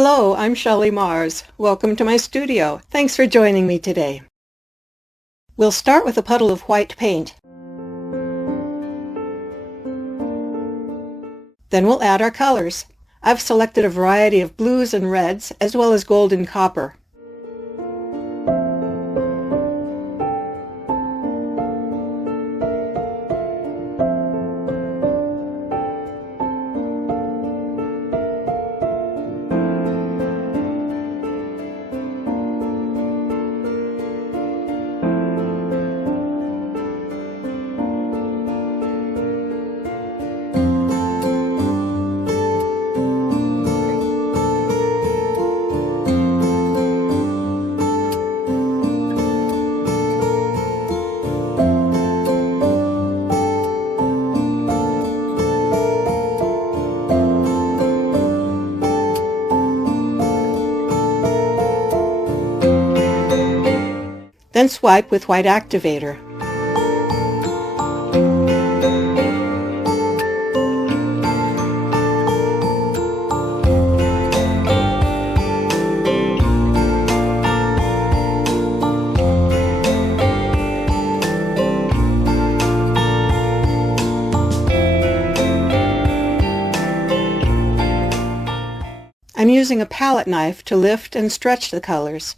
Hello, I'm Shelley Mars. Welcome to my studio. Thanks for joining me today. We'll start with a puddle of white paint. Then we'll add our colors. I've selected a variety of blues and reds, as well as gold and copper. Then swipe with white activator. I'm using a palette knife to lift and stretch the colors.